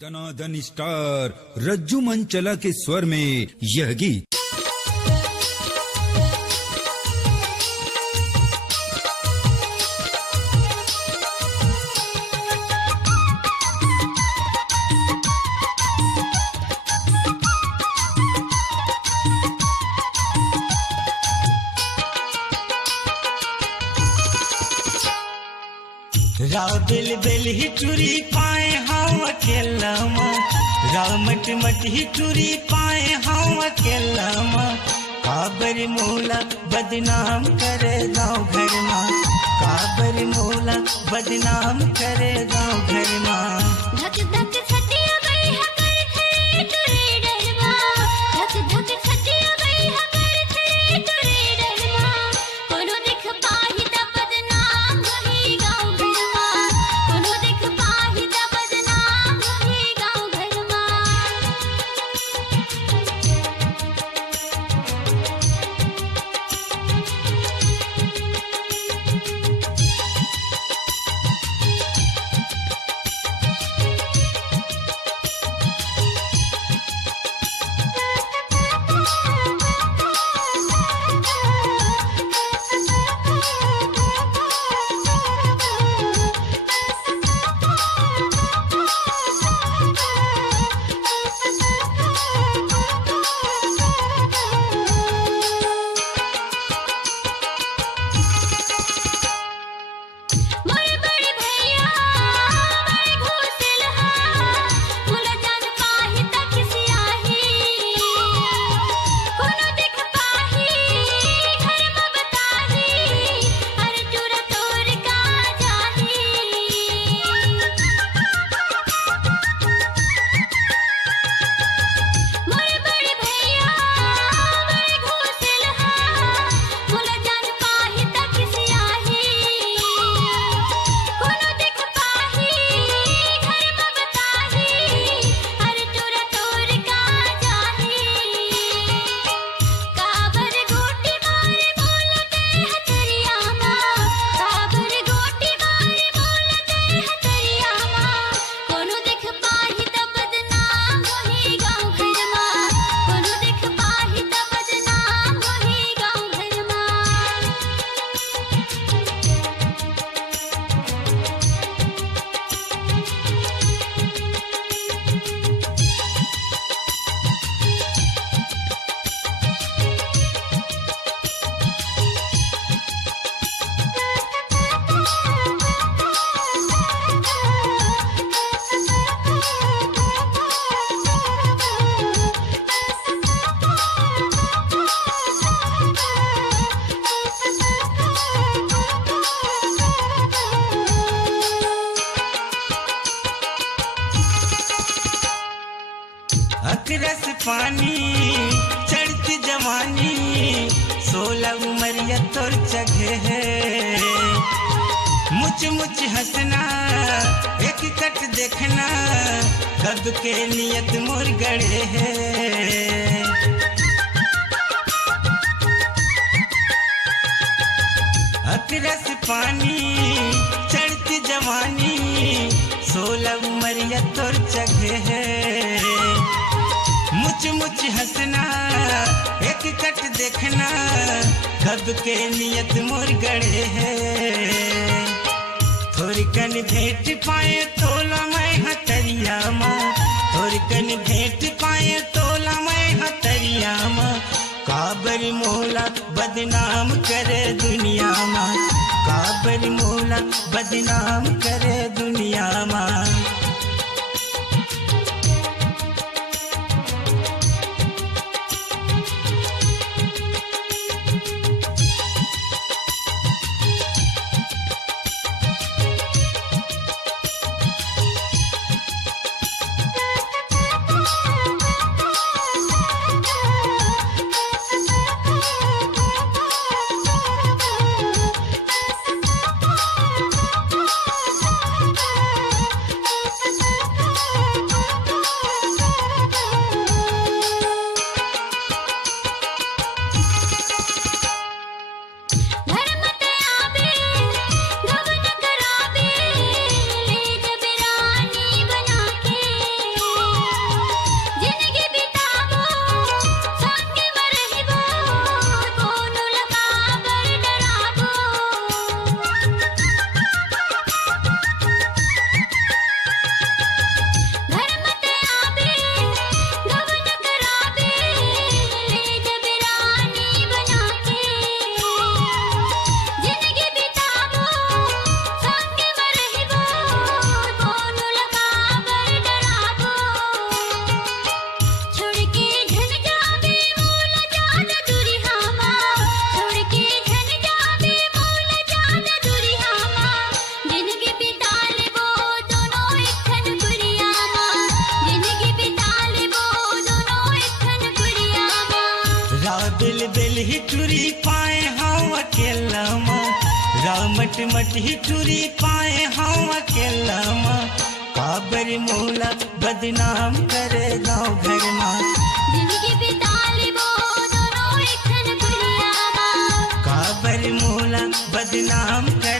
दनादन star रज्जू मंचला के स्वर में यह गीत। राव बिल बिल ही चूरी पाए हम अकेला माँ, राव मट मट ही चूरी पाए हम अकेला माँ। काबर मोला बदनाम करे गाँव घर माँ, काबर मोला बदनाम करे गाँव घर माँ। धक धक छटिया गई है कर थे तुरे डरमा, धक धक छटिया गई है कर थे तुरे डरमा। कोनो देख पाही ता बदनाम वही गाँव घरमा, कोनो देख पाही ता बदनाम वही गाँव घरमा। मोरे बड़े भैया बड़े घोषल हा, मोला जान पाही ता खिसियाही। कोनो देख पाही घर में बताही, अरे चूरा तोर का जाही। मोरे बड़े भैया बड़े घोषल हा, मोला जान पाही ता खिसियाही। कोनो देख पाही घर में बताही, अरे चूरा तोर का जाही। काबर गोटी मारे बोलते हथरिया माँ, काबर गोटी मारे बोलते हथरिया माँ। कोनो देख पाही ता बदनाम वही गाँव घर माँ, कोनो देख पाही ता बदनाम वही गाँव घर माँ। अकरस पानी चढ़ती जवानी, 16 उमरिया तोर जगह है। मुझ मुझ हंसना एक कट देखना, कब के नियत मोर गड़े है। अकरस पानी चढ़ती जवानी, 16 उमरिया तोर जगह है। मुझ मुझ हंसना एक कट देखना, कब के नियत मोर गड़े है। थोड़ी कन भेंट पाए तोला मैं हतरिया माँ, थोड़ी कन भेंट पाए तोला मैं हतरिया माँ। काबर मोला बदनाम करे दुनिया माँ, काबर मोला बदनाम करे दुनिया माँ। बेल बेल ही चूरी पाए हम अकेला माँ रामट मट ही चूरी पाए हम अकेला माँ काबर मोला बदनाम करे गाँव घर माँ जिंदगी बिताली वो दोनों एक ठन गुड़िया माँ काबर मोला बदनाम करे